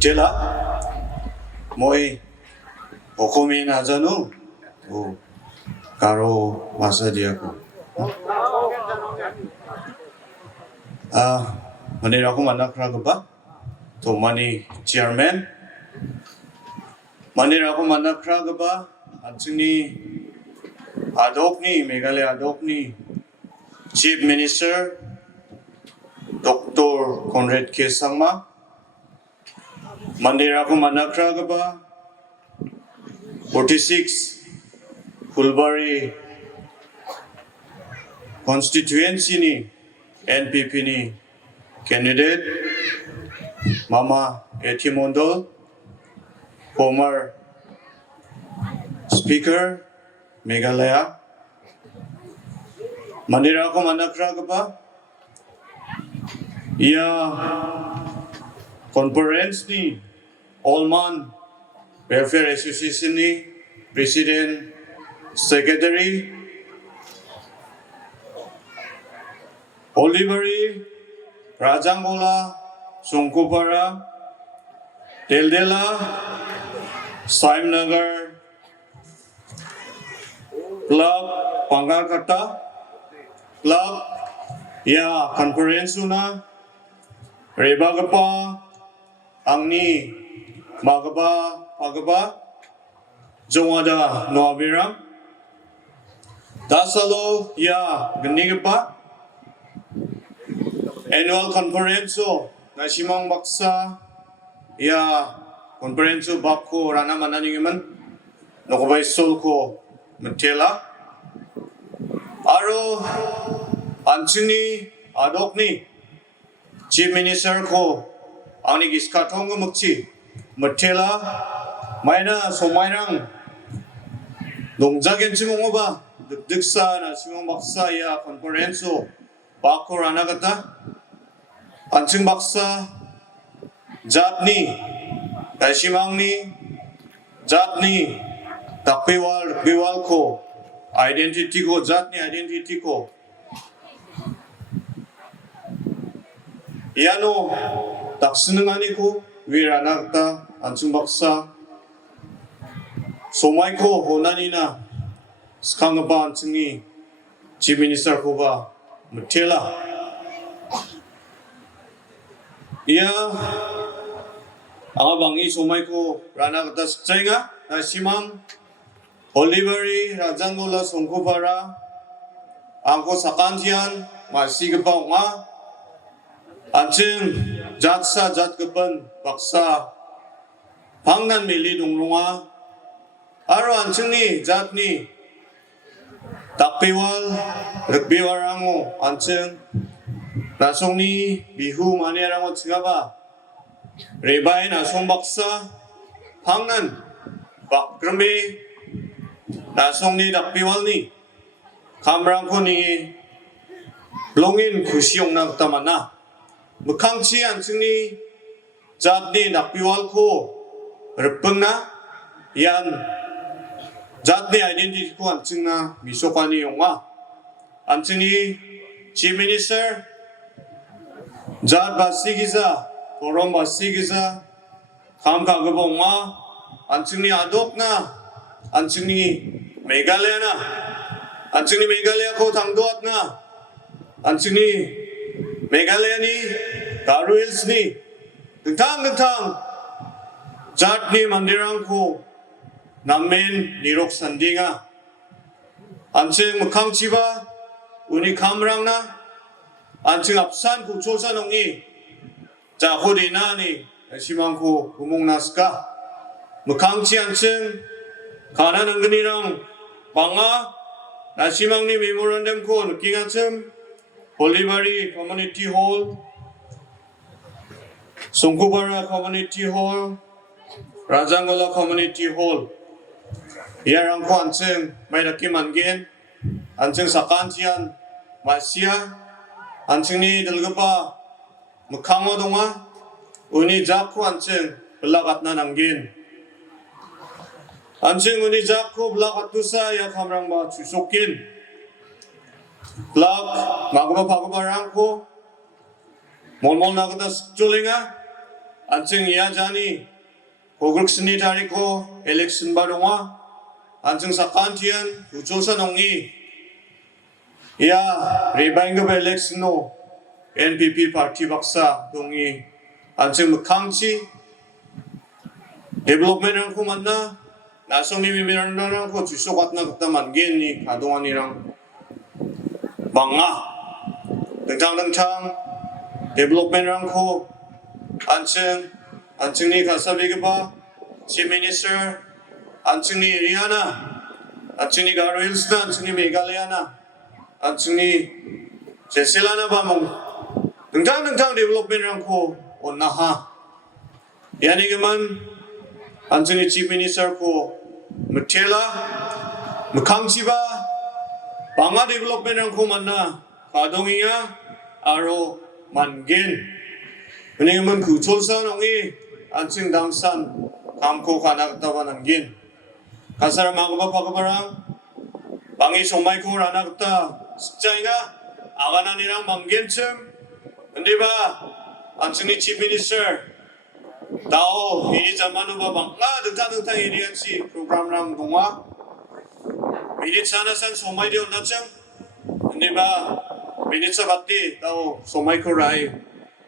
Mutela Moi Okumi Nazanu Garo Masadiaku Manira ko manak ragaba to mani chairman Manira ko manak ragaba Antsuni Adokni Meghalaya Adokni Chief Minister Dr. Conrad Sangma Mandira ko manakragaba 46 Phulbari constituency ni NPP ni candidate Mama Mondal, former Speaker Meghalaya Mandira ko manakragaba conference ni All Mann Welfare Association ni President Secretary Phulbari Rajangola Sungkupara Selsella Saimnagar Club Pangalkata Club conference na Rebagapa Angni Pagaba Jongada Noabiram Dasalo Gnigapa Annual Conference Nasimang Baksa Conference Bako Rana Mananiman Nokobay Solko Matela Aro Antsuni Adokni Chief Minister ko ang giskatong magchi matela maina somairang 농자겐 지몽어바 득득사나 지몽 박사야 컨퍼런스 바코 라나가타 안층 박사 잡니 다시망니 잡니 딱비왈코 아이덴티티고 잡니 아이덴티티고 이아노 닥스는 아니고 위라나다 안층 박사 소마이코 호난이나 스캉바 안층이 지미니스터 코바 무텔라 이야 아방이 소마이코 라나가다 스차이가 나시망 올리버리 라장골라 송코바라 앙코 사칸티안 마시그바 옹아 안층 zatsa zatkapan baksa pangnan mili dungrunga aro anchungni zatni takpiwal rugbiwarango anchung nasongni bihu manerango tsingaba rebay nasong baksa pangnan bakrambe nasongni takpiwalni kamrangko ni longin kusyong nagtamana Mukangchi antsungni zatni nakbiwalko repengna yan zatni identity ko antsungna misokani yongwa antsungni Chief Minister zat basigiza torom basigiza kamkagabongwa antsungni adokna antsungni Meghalaya na antsungni Meghalaya ko tangdoatna antsungni Meghalaya ni Garo Hills ni Gentang Zatni mandirang ko Namen nirok sandinga Antsing mukang chiba Uni kamrang na Antsing apsan ko chosa nongi Jako di na ni Simang ko humong naska Mukang chi antsing Kanan ang ganirang Banga Nasimang ni memorandum ko Nuking antsing Phulbari Community Hall, Sungkupara Community Hall, Rajangola Community Hall. Iyarang ko antseng may nakimangin, antseng sakantian, masya, antseng ni dalgapa, mukhango donga, uni jakko antseng belakat na nanggin. Antseng uni jakko belakat tusa ya kamrang ba chusokin. Club, magaba rangko, molmol nagada julinga, 안증 이하자니 고글스니 다리코 엘렉슨 바동아 안증 사칸티안 우조선옹이 이야 리바잉급 엘렉스노 NPP 파티 박사 동이 안증 묵항치 데벨롭먼트랑 만나 나성님이 미란다랑 거 주소 같나 그때 만겐니 가동안이랑 방아 등창 데벨롭먼트랑 거 안증니 가사비게바 치미니스터 안증니 이리아나 안증니 가로 힐스나 안증니 메갈라야나 안증니 셀셀라나 바몽 등장 데벨롭먼트랑 거 온나하 야니게만 안증니 치미니스터 거 Metela, Mekangsiba, Banga development ang kumana, Kadongiya, Aro, Mangin. Peningman kuchosan ongi, Ansing dangsan, Kamko kanaktawa nanggin. Kasara mga pagkabarang, Bangi somay ko ranakta, Sikjayna, Agana nilang Manggin-chum, hindi ba, Ansing ni Chief Minister, Tao, ini zaman ubah bangla, dengta ini si program ram dunga. Minit sana san somai dia nacam, ini ba minit sabati tao somai kurai.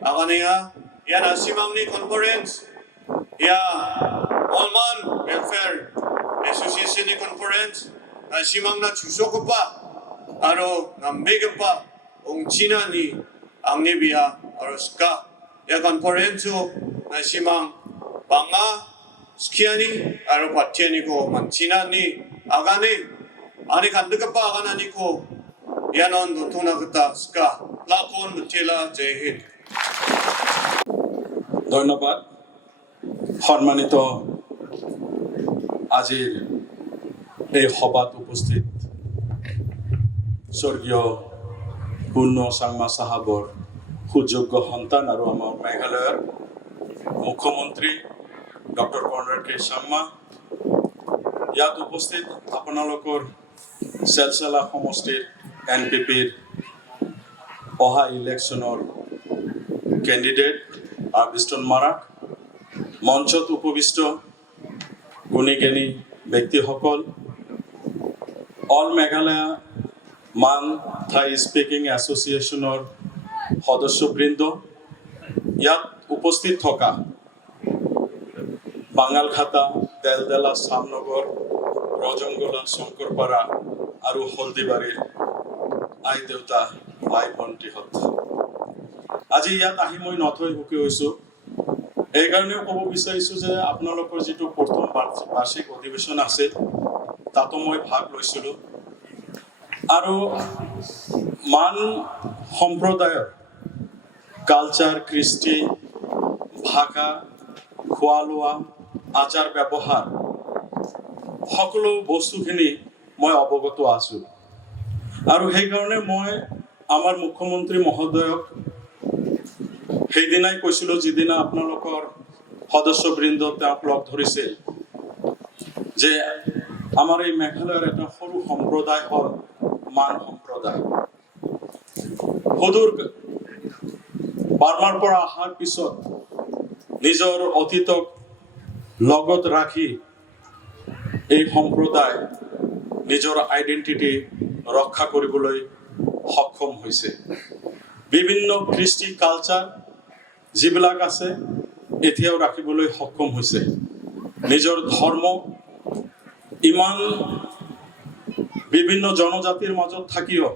Akan ya nasimang ni conference, ya All Mann Welfare Association ni conference, nasimang na chusok pa, aro nambeg pa, China ni ang nibiya aroska, ya conference 나시망 방아 스키아니 아로 바티아니고 만치나니 아가니 아니 간드가빠 아가나니고 야넌 노토나그다 스카 라콘 무텔라 제힌 ধন্যবাদ সম্মানিত আজিৰ এই সভাত উপস্থিত স্বৰ্গীয় পূৰ্ণ সাংমা সাহাবৰ সুযোগ্য সন্তান আৰু আমাৰ মেঘালয়ৰ মুখ্যমন্ত্ৰী ডক্টৰ কনৰাড কে Sangma ইয়াত উপস্থিত আপোনালোকৰ Selsella সমষ্টিৰ NPPৰ অহা ইলেকশ্যনৰ কেণ্ডিডেট Arbinstone Marak মঞ্চত উপবিষ্ট গুণীজ্ঞানী ব্যক্তিসকল All Mann Tai-speaking এছ'চিয়েশ্যনৰ সদস্যবৃন্দ ইয়াত উপস্থিত থকা বাঙালখাতা দেলদেলা সামনগৰ ৰজংগলা শংকৰপাৰা আৰু হলদিবাৰীৰ আই দেউতা ভাই ভণ্টিহঁত আজি ইয়াত আহি মই নথৈ সুখী হৈছোঁ এইকাৰণে ক'ব বিচাৰিছোঁ যে আপোনালোকৰ যিটো প্ৰথম বাৰ্ষিক অধিৱেশন আছিল তাতো মই ভাগ লৈছিলোঁ আৰু মান সম্প্ৰদায়ৰ কালচাৰ কৃষ্টি ভাষা খোৱা লোৱা আচাৰ ব্যৱহাৰ সকলো বস্তুখিনি মই অৱগত আছোঁ আৰু সেইকাৰণে মই আমাৰ মুখ্যমন্ত্ৰী মহোদয়ক সেইদিনাই কৈছিলোঁ যিদিনা আপোনালোকৰ সদস্যবৃন্দ তেওঁক লগ ধৰিছিল যে আমাৰ এই মেঘালয়ৰ এটা সৰু সম্প্ৰদায় হ'ল মান সম্প্ৰদায় সুদূৰ বাৰ্মাৰ পৰা অহাৰ পিছত নিজৰ অতীতক লগত ৰাখি এই সম্প্ৰদায় নিজৰ আইডেন্টিটি ৰক্ষা কৰিবলৈ সক্ষম হৈছে বিভিন্ন কৃষ্টি কালচাৰ যিবিলাক আছে এতিয়াও ৰাখিবলৈ সক্ষম হৈছে নিজৰ ধৰ্ম ইমান বিভিন্ন জনজাতিৰ মাজত থাকিও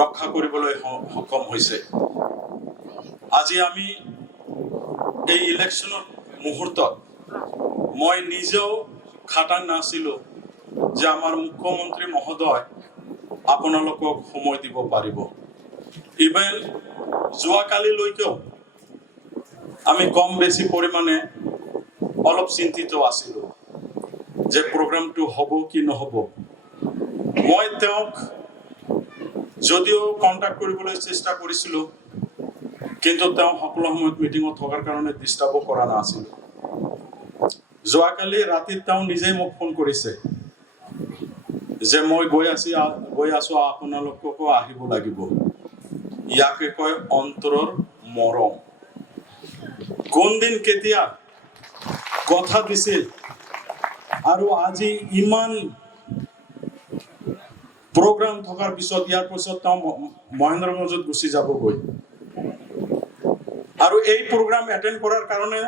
ৰক্ষা কৰিবলৈ সক্ষম হৈছে আজি আমি এই ইলেকশ্যনৰ মুহূৰ্তত মই নিজেও খাটাং নাছিলোঁ যে আমাৰ মুখ্যমন্ত্ৰী মহোদয় আপোনালোকক সময় দিব পাৰিব ইভেন যোৱাকালিলৈকেও আমি কম বেছি পৰিমাণে অলপ চিন্তিত আছিলোঁ যে প্ৰগ্ৰামটো হ'ব কি নহ'ব মই তেওঁক যদিও কণ্টেক্ট কৰিবলৈ চেষ্টা কৰিছিলোঁ কিন্তু তেওঁ সকলো সময়ত মিটিঙত থকাৰ কাৰণে ডিষ্টাৰ্ব কৰা নাছিল যোৱাকালি ৰাতি তেওঁ নিজে মোক ফোন কৰিছে যে মই গৈ আছো আপোনালোককো আহিব লাগিব ইয়াকে কয় অন্তৰৰ মৰম কোন দিন কেতিয়া কথা দিছিল আৰু আজি ইমান প্ৰগ্ৰাম থকাৰ পিছত ইয়াৰ পিছত তেওঁ মহেন্দ্ৰগঞ্জত গুচি যাবগৈ আৰু এই প্ৰগ্ৰাম এটেণ্ড কৰাৰ কাৰণে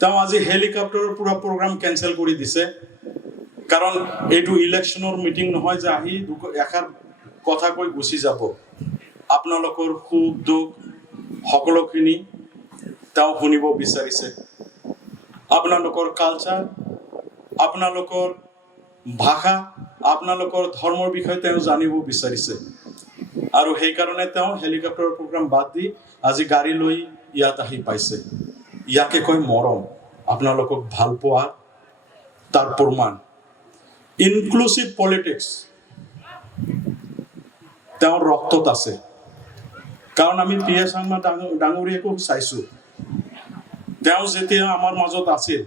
তেওঁ আজি হেলিকপ্টাৰৰ পুৰা প্ৰগ্ৰাম কেনচেল কৰি দিছে কাৰণ এইটো ইলেকশ্যনৰ মিটিং নহয় যে আহি এষাৰ কথা কৈ গুচি যাব আপোনালোকৰ সুখ দুখ সকলোখিনি তেওঁ শুনিব বিচাৰিছে আপোনালোকৰ কালচাৰ আপোনালোকৰ ভাষা আপোনালোকৰ ধৰ্মৰ বিষয়ে তেওঁ জানিব বিচাৰিছে আৰু সেইকাৰণে তেওঁ হেলিকপ্টাৰৰ প্ৰগ্ৰাম বাদ দি আজি গাড়ী লৈ ইয়াত আহি পাইছে ইয়াকে কয় মৰম আপোনালোকক ভাল পোৱা তাৰ প্ৰমাণ ইনক্লুচিভ পলিটিক্স তেওঁৰ ৰক্তত আছে কাৰণ আমি পিয়া সাংমা ডাঙৰীয়াকো চাইছো তেওঁ যেতিয়া আমাৰ মাজত আছিল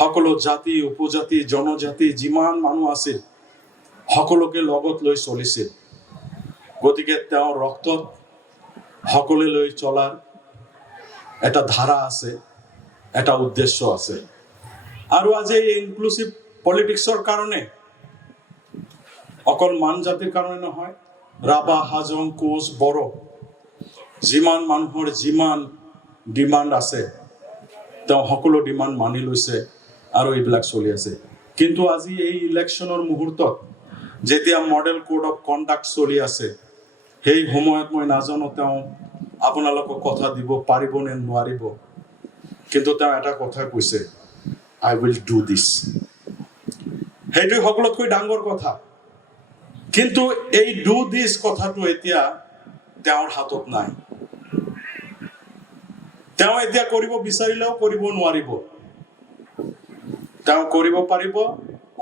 সকলো জাতি উপজাতি জনজাতি যিমান মানুহ আছিল সকলোকে লগত লৈ চলিছিল গতিকে তেওঁৰ ৰক্তত সকলোৱে লৈ চলাৰ এটা ধাৰা আছে এটা উদ্দেশ্য আছে আৰু আজি এই ইনক্লুচিভ পলিটিক্সৰ কাৰণে অকল মান জাতিৰ কাৰণে নহয় ৰাভা হাজং কোচ বড়ো যিমান মানুহৰ যিমান ডিমাণ্ড আছে তেওঁ সকলো ডিমাণ্ড মানি লৈছে আৰু এইবিলাক চলি আছে কিন্তু আজি এই ইলেকশ্যনৰ মুহূৰ্তত যেতিয়া মডেল কোড অফ কণ্ডাক্ট চলি আছে সেই সময়ত মই নাজানো তেওঁ আপোনালোকক কথা দিব পাৰিব নে নোৱাৰিব কিন্তু তেওঁ এটা কথা কৈছে আই উইল ডু দিছ সেইটো সকলোতকৈ ডাঙৰ কথা কিন্তু এই ডু দিছ কথাটো এতিয়া তেওঁৰ হাতত নাই তেওঁ এতিয়া কৰিব বিচাৰিলেও কৰিব নোৱাৰিব তেওঁ কৰিব পাৰিব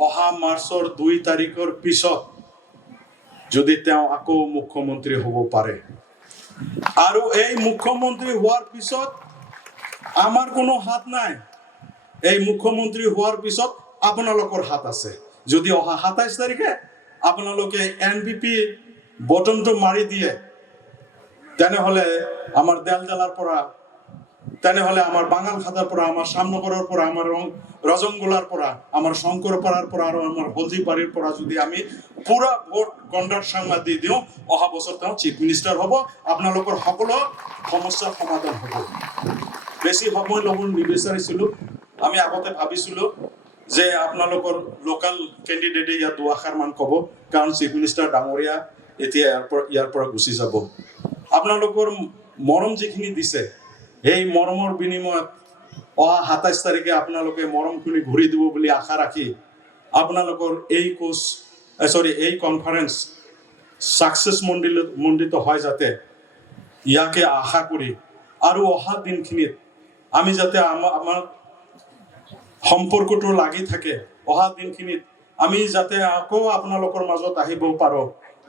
অহা মাৰ্চৰ 2 তাৰিখৰ পিছত যদি তেওঁ আকৌ মুখ্যমন্ত্ৰী হ'ব পাৰে আৰু এই মুখ্যমন্ত্ৰী হোৱাৰ পিছত আমাৰ কোনো হাত নাই এই মুখ্যমন্ত্ৰী হোৱাৰ পিছত আপোনালোকৰ হাত আছে যদি অহা 27 তাৰিখে আপোনালোকে এনপিপি বটনটো মাৰি দিয়ে তেনেহলে আমাৰ দেলদালাৰ পৰা তেনেহলে আমাৰ বাঙাল খাতাৰ পৰা আমাৰ সামনগৰৰ পৰা আমাৰ ৰজংগোলাৰ পৰা আমাৰ শংকৰপাৰাৰ পৰা আৰু আমাৰ হলদিবাৰীৰ পৰা যদি আমি পুৰা ভোট কনৰাড সাংমা দি দিওঁ অহা বছৰ তেওঁ চিফ মিনিষ্টাৰ হ'ব আপোনালোকৰ সকলো সমস্যাৰ সমাধান হ'ব বেছি সময় ল'ব নিবিচাৰিছিলোঁ আমি আগতে ভাবিছিলোঁ যে আপোনালোকৰ লোকাল কেণ্ডিডেটে ইয়াত দুআষাৰ মান ক'ব কাৰণ চিফ মিনিষ্টাৰ ডাঙৰীয়া এতিয়া ইয়াৰ পৰা গুচি যাব আপোনালোকৰ মৰম যিখিনি দিছে এই মৰমৰ বিনিময়ত অহা 27 তাৰিখে আপোনালোকে মৰমখিনি ঘূৰি দিব বুলি আশা ৰাখি আপোনালোকৰ এই কনফাৰেন্স সাকসেছ মণ্ডিত হয় যাতে ইয়াকে আশা কৰি আৰু অহা দিনখিনিত আমি যাতে আমাৰ সম্পৰ্কটো লাগি থাকে অহা দিনখিনিত আমি যাতে আকৌ আপোনালোকৰ মাজত আহিব পাৰো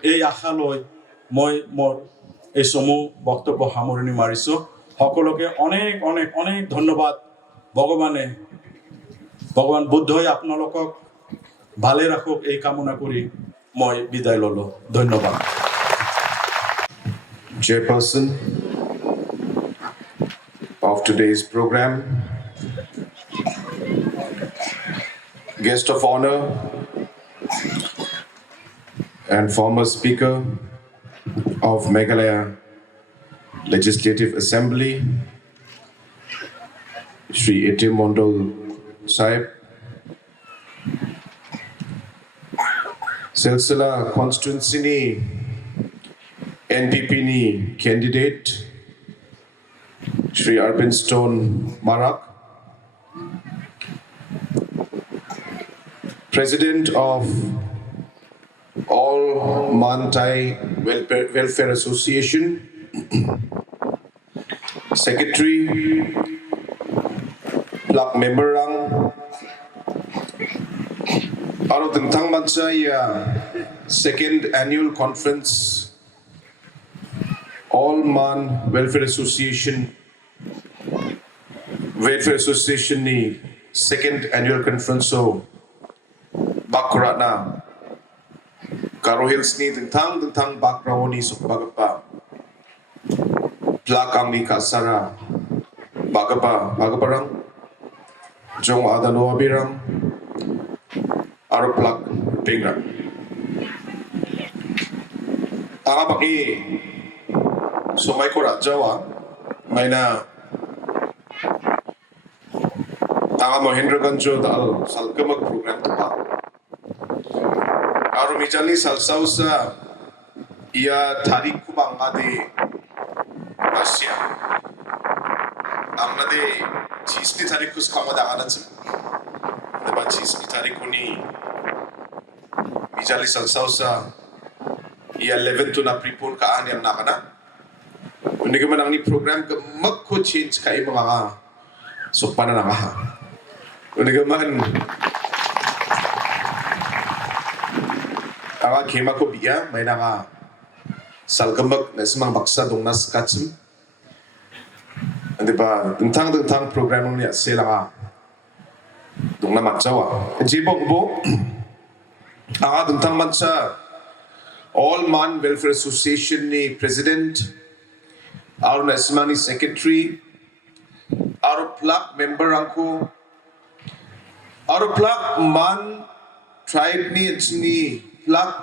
এই আশা লৈ মই মোৰ এই সমূহ বক্তব্য সামৰণি মাৰিছো সকলোকে অনেক অনেক অনেক ধন্যবাদ ভগৱান বুদ্ধই আপোনালোকক ভালে ৰাখক এই কামনা কৰি মই বিদায় ললো ধন্যবাদ Chairperson of today's program, guest of honor and former speaker of Meghalaya Legislative Assembly, Shri Abu Taher Mondal Sahib, Selsella constituency ni NPP ni candidate Shri Arbinstone Marak, President of All Mann Welfare Association, Secretary, Plak Member Rang, out of the Thangmansaya second annual conference, All Mann Welfare Association ni second annual conference so Bakurana Garo Hills ni tentang Bakrawoni Sukbagapa Plakang ni Kasara bagaparang jong ada loabirang aro plak pingrang aga baki somai ko rajawa maina aga Mahendraganjo dal salkamak program tupa aro mijali salsausa ia tarik kubang ade Asia amnade chisni tarik kus kama dagana chim deba chisni tarik kuni mijali salsausa ia 11 tu na prepon ka an yang nakana unige manang ni program ke makko change kai mga sopana na nga unige man aga kema ko biya may nga salgambak na simang baksa dong nas katsim andi ba tentang program ni sela nga dong na matsawa jibok bo aga tentang matsa All Mann Welfare Association ni president aro na simang ni secretary aro plak member angko aro plak man tribe ni plak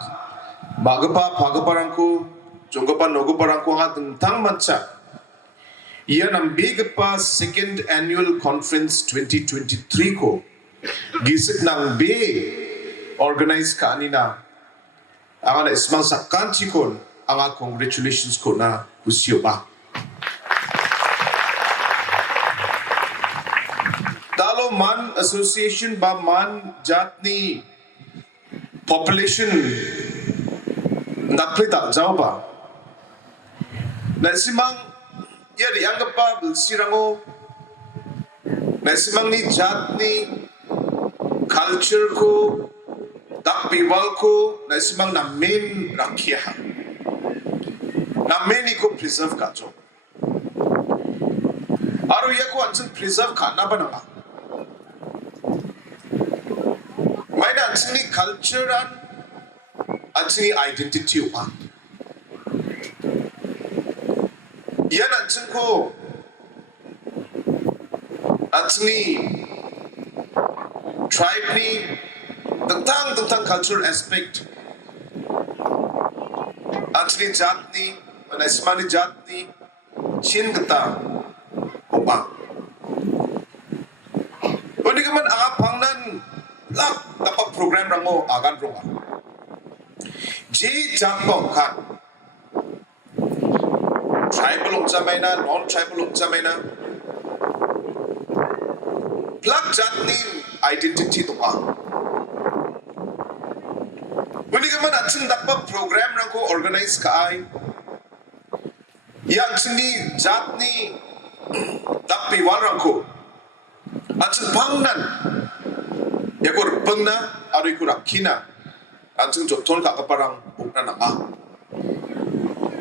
bagaparangko Jongapa nogoparangko nga tentang matcha iyan ang bigapa second annual conference 2023 ko gisip ng B organize kanina ang na ismang sa kanchi kon ang congratulations ko na husyo ba Dalo Man Association ba man jatni population naklita jao ba na simang ya dianggap pa sirango na simang ni jat ni culture ko takbiwal ko na simang na main rakhya na main ko preserve ka jo aro ya ko ansan preserve kana ba na may na ansan ni culture ansan ni identity pa yan ansan ko ansan ni tribe ni tentang cultural aspect ansan ni jat ni manasma ni jat ni chin gata opa hindi ka man pangnan lak dapat program rango agan ronga J jambong kan tribal ungsamay na, non-tribal ungsamay na. Plak jatnin identity to pa. Wali ka man at sindakpa program na ko organize ka ay. Yang sini jatni takpiwal na ko. At pangnan. Yakor pangna, aroy ko rakina. At jotol ka kaparang bukna na ka.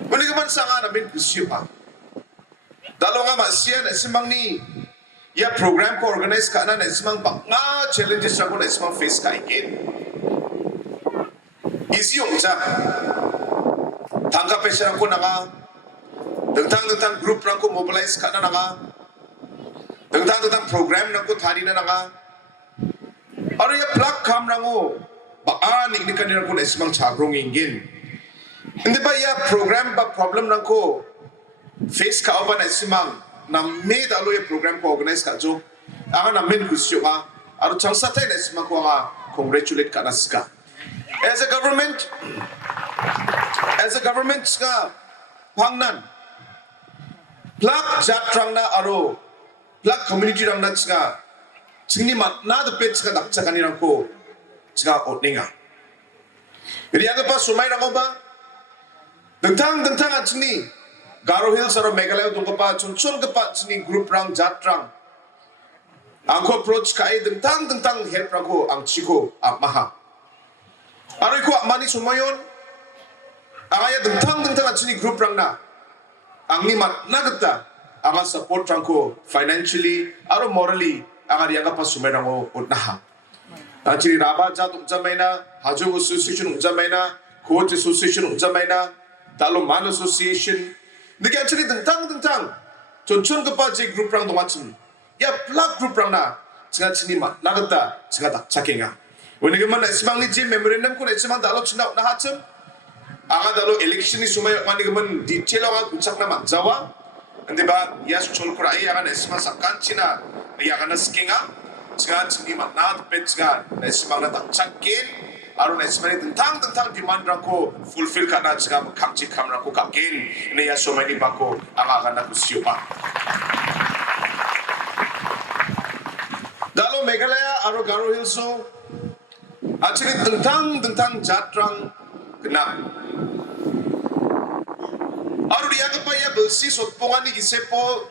Wali ka man sa nga namin kusyo pa. Dalo nga masya na simang ni ya program ko organize ka na simang bak nga challenges ako na simang face ka ikin. Easy yung siya. Tangkap siya ko na nga. Dagtang group na ko mobilize ka na nga. Dagtang program na ko thari na nga. Aro ya plak kam na ngo. Baka ni kanina ko na simang chagrong ingin. Hindi ba ya program ba problem lang ko face ka ba na simang na made alo ya program ko organize ka jo ang na men gusto ka aro chang sa tayo na simang ko nga congratulate ka nas ka as a government ka pangnan plak jatrang na aro plak community rang na nga singni mat na the page ka daksa kanirang ko nga otninga iriya pa sumay ra ko ba Dentang at sini Garo Hills atau Meghalaya tunggu pa chun kepa sini group rang jatrang angko approach kai dentang help rangko ang chiko maha aroy ko mani sumayon angaya dentang at sini group rang na ang nimat nagata ang support rangko financially aro morally ang ariyaga pa sumay rangko utnaha Shri Abu Taher Mondal Hajung Association Ujamaina Coach Association Ujamaina All Mann Association. Di kaya actually tentang 전천 그빠 제 그룹랑 동아침 야 플락 그룹랑 나 제가 지니마 나갔다 제가 딱 작갱아 왜냐면 에스망니 제 메모랜덤 콘 에스망 달로 친다 나 하쯤 아가 달로 엘렉션이 수마요 만이 그러면 디테일하고 구착나 맞자와 근데 바 야수 졸코라 이 야가 에스망 삭간치나 야가나 스갱아 제가 지니마 나 배치가 에스망나 딱 작갱 아론 에스망이 등탕 디만드라고 풀필 가나 제가 강지 감라고 가긴 네 야소마니 받고 아가가나 구시오바 달로 메갈라야 아로 가로 힐소 아치리 등탕 자트랑 그나 아로 리아가파야 벌시 솥봉아니 기세포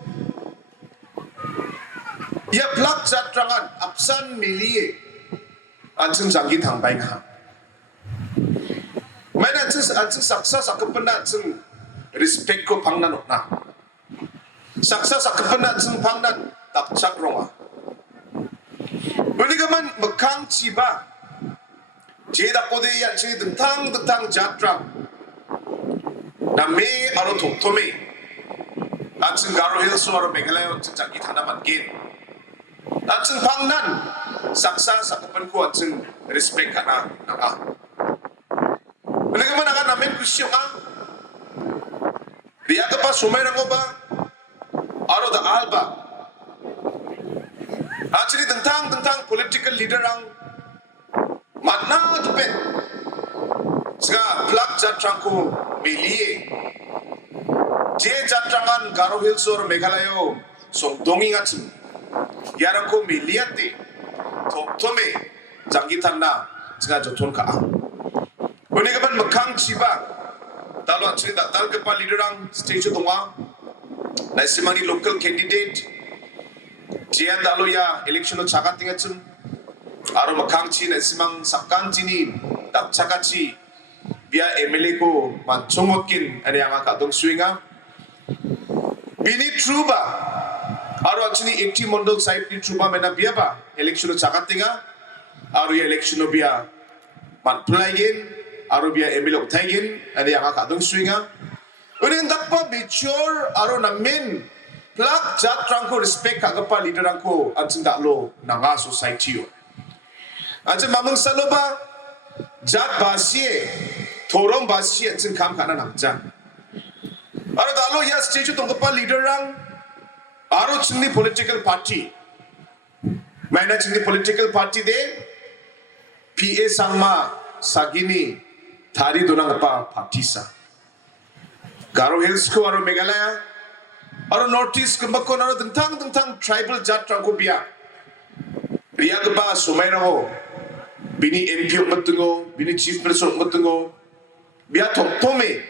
야 블락 자트랑한 앞산 밀리에 안층 장기 당바잉하 mana anjing saksa sakepena anjing respect ko pangnan na saksa sakepena anjing pangnan tak chak ronga beligaman mekang ciba jeda kode anjing tentang jatra na me aro tome anjing Garo Hills aro Meghalaya anjing jagi thanaman gin anjing pangnan saksa sakepen ko anjing respect kana na Bagaimana akan namin kusyong Dia kepas sumay na ba? Aro da alba. Actually tentang political leader ang matna tupet. Sega plak jatrang ko milie. Je jatrangan Garo Hills or Meghalaya song dongi ngachim. Yarang ko miliate. Tome janggitan na sega joton ka. Ini kapan mekang ciba, dalam cerita dal kepala leaderang stage tungwa, nasimani local candidate, jian dalu ya election cakat tinggal cem, aro mekang ci nasimang sakkan cini tak cakat ci, biar MLA ko mancungotkin ada yang agak dong swinga, bini truba, aro actually 80 Mondal side di truba mana biar ba election cakat tinggal, aro ya election biar manpulayin. Aro biya emilok tagin ada yang agak dong swinga unin dakpa bichor aro namin plak jatrang ko respect kagapa leader ko anjing daklo nanga society yo anjing mamang saloba jat basie torong basie anjing kam kana namja aro daklo ya stage tongkapa leader rang aro chingni political party maina chingni political party de PA Sangma Sagini Tari donang apa partisa. Garo Hills ko aro Meghalaya, aro Northeast kembakon aro tentang tribal jatra ko biya. Riya ko ba sumay na ho, bini MP matungo, bini Chief Minister matungo, biya tome,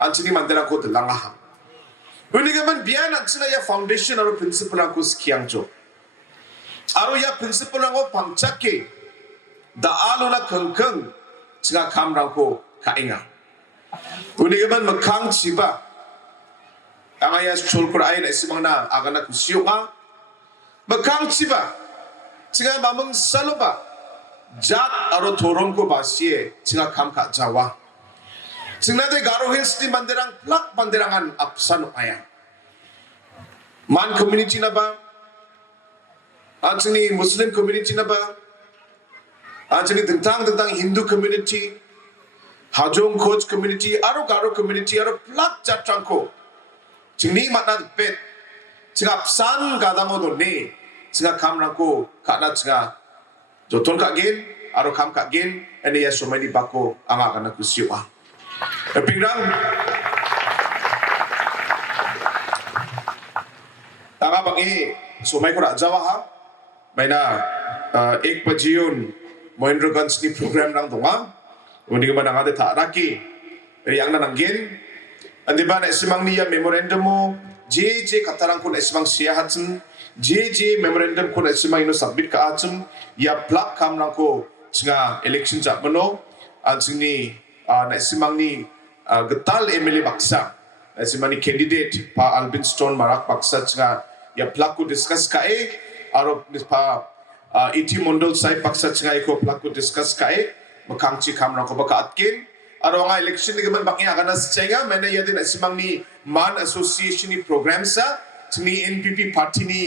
anjini mandala ko telangaha. Uni gaman biya nagsila ya foundation aro principle ako skiyang jo. Aro ya principle ako pangchake, daalo na kengkeng. Jika kamrangko kainga. Unigaman mekang ciba. Angaya sulkur ayin esimang na agana kusyuka. Mekang ciba. Jika mamang saloba. Jat aro torongko basye. Jika kam ka jawa. Jika de Garo Hills di banderang plak banderangan apsan ayang. Man community na ba? Anjini Muslim community na ba? Anjani tentang Hindu community, Hajong Coach community, aro Garo community, aro plak jatrangko. Jingni matna pet, jika psan gadamo do ne, jika kamrangko kana jika joton kagen, aro kam kagen, ene ya somai bako anga kana kusiwa. Pingrang, tanga bangi somai ko rajawa ha, maina ek pajiun. Mohendraganj ni program nang donga undi ka manang ade ta raki yang nanangin andi ba na simang niya memorandum mo je katarang ko na simang siya hatsun je memorandum ko na simang ino submit ka hatsun ya plak kam nang ko nga election jap mano an sini na simang ni getal MLA baksa na simang ni candidate pa Arbinstone Marak baksa nga ya plak ko discuss ka aro pa 80 Mondal side paksa chingai ko plak ko discuss kai makangchi kamrang ko baka atkin aro nga election ni gaman bakya kana chinga mena yadin asimang ni man association ni program sa Sini NPP party ni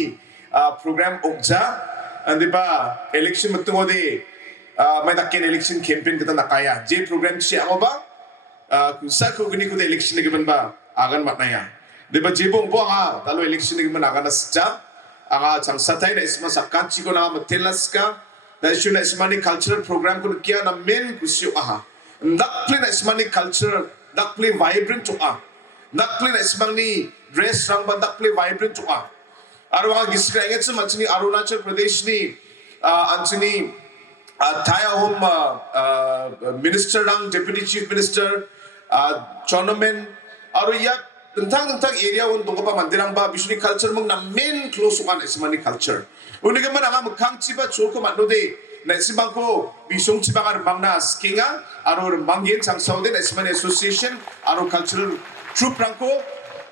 program okja, di ba election betul de, may takin election campaign kita nak kaya. J program siya ako ba? Kusa ko gini ko de election lagi ba? Agan mat na ya. Di ba J bong ha? Talo election lagi agan na sja. Aga chang satay na isma sakat chiko na matelas ka. Dahil siya na isma ni cultural program ko kaya na main kusyo aha. Dakpli na isma ni culture, dakpli vibrant to ah. Dakpli na isma ni dress rang ba dakpli vibrant to ah. Arwa giskrengit sa macam ni Arunachal Pradesh ni Anthony Thai Home Minister rang Deputy Chief Minister Chonomen Aruya tentang area untuk apa mandirang ba bisuni culture mong na main close one ismani culture. Uniga man ang mukhang chiba choko manode na isibang ko bisong chiba ka bangna skinga aro mangin sang Saudi na ismani association aro cultural troop rangko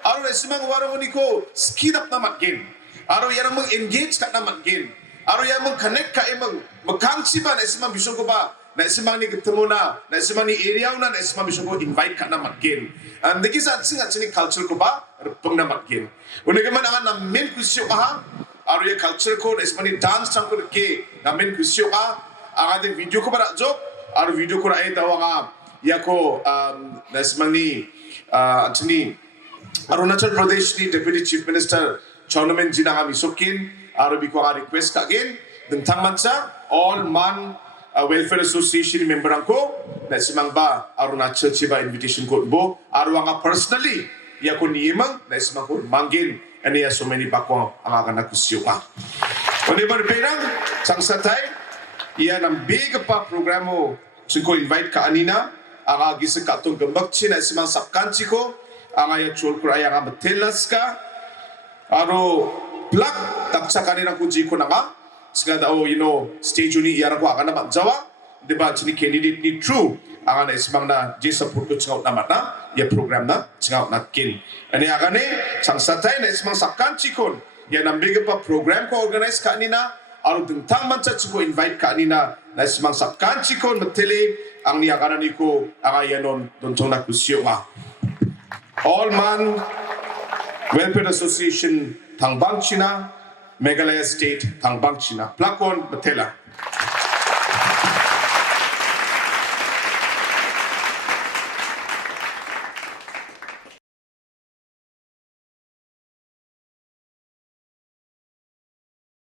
aro isibang waro uniko skid up na magin. Aro yang mong engage kat naman gin. Aro yang mong connect ka emang magkangsi ba na isimang bisong ko ba na isimang ni ketemu na isimang ni area na isimang bisong ko invite ka naman gin. And dagi sa atsing culture ko ba pang naman gin. Unig man ang na main kusyo ka aro yung culture ko na isimang ni dance sang ko ke na main kusyo ka ang ating video ko ba na joke aro video ko na ay daw nga yako na isimang ni Arunachal Pradesh ni Deputy Chief Minister Chonomen jina kami sokin arabi ko nga request again tentang mansa All Mann Welfare Association member ko na simang ba Arunachal chiba invitation ko bo arwa nga personally ya ko niimang na simang ko manggin ani ya so many ba ko ang akan nakusyo ka oni ba perang sang satay iya ng big pa programo ko invite ka anina ang agisa ka tong gambakchi na simang sakkanchi ko ang ay chul kuraya nga matelas ka aro plak taksa kanina ko jiko na nga sigada stage ni iyara ko akan na magjawa diba sini candidate ni true akan na ismang na J support ko tsingaw naman na ya program na tsingaw natkin ani akan sang satay na ismang sakkan chikon ya nambiga pa program ko organize kanina aro tentang mancha chiko invite kanina na ismang sakkan chikon matili ang niya ni ko akayanon dontong nakusyo nga All Mann Welfare Association Tangbang China, Meghalaya State Tangbang China. Plakon Batela.